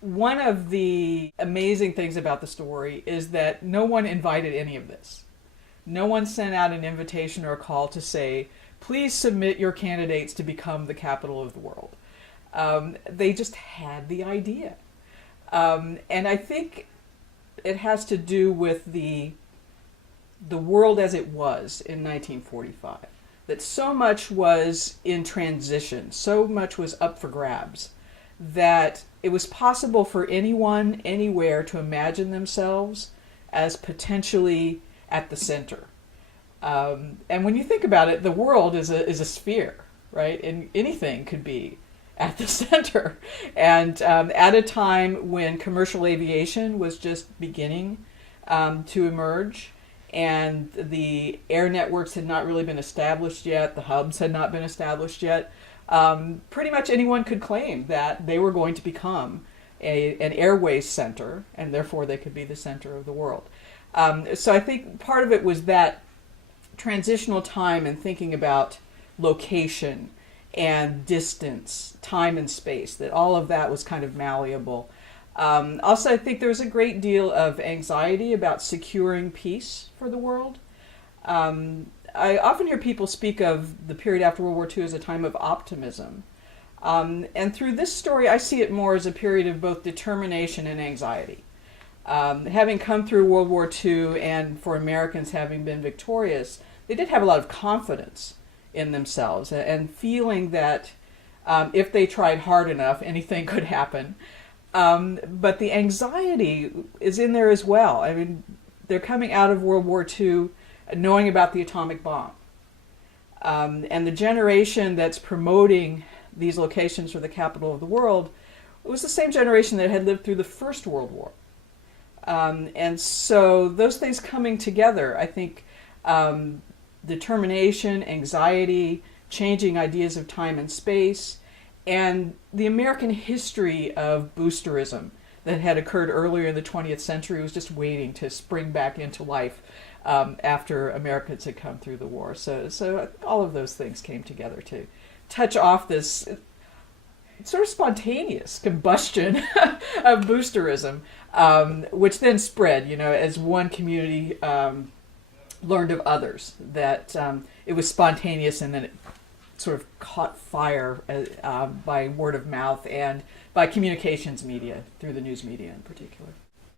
one of the amazing things about the story is that no one invited any of this. No one sent out an invitation or a call to say, please submit your candidates to become the capital of the world. They just had the idea. And I think it has to do with the world as it was in 1945. That so much was in transition, so much was up for grabs, that it was possible for anyone, anywhere, to imagine themselves as potentially at the center. And when you think about it, the world is a sphere, right? And anything could be at the center. And at a time when commercial aviation was just beginning to emerge, and the air networks had not really been established yet, the hubs had not been established yet, pretty much anyone could claim that they were going to become an airways center, and therefore they could be the center of the world. So I think part of it was that transitional time and thinking about location and distance, time and space, that all of that was kind of malleable. Also, I think there was a great deal of anxiety about securing peace for the world. I often hear people speak of the period after World War II as a time of optimism. And through this story, I see it more as a period of both determination and anxiety. Having come through World War II, and for Americans having been victorious, they did have a lot of confidence in themselves and feeling that if they tried hard enough, anything could happen. But the anxiety is in there as well. I mean, they're coming out of World War II knowing about the atomic bomb. And the generation that's promoting these locations for the capital of the world was the same generation that had lived through the First World War. And so those things coming together, I think, determination, anxiety, changing ideas of time and space, and the American history of boosterism that had occurred earlier in the 20th century was just waiting to spring back into life after Americans had come through the war. So all of those things came together to touch off this sort of spontaneous combustion of boosterism, which then spread, as one community learned of others, that it was spontaneous, and then it sort of caught fire by word of mouth and by communications media, through the news media in particular.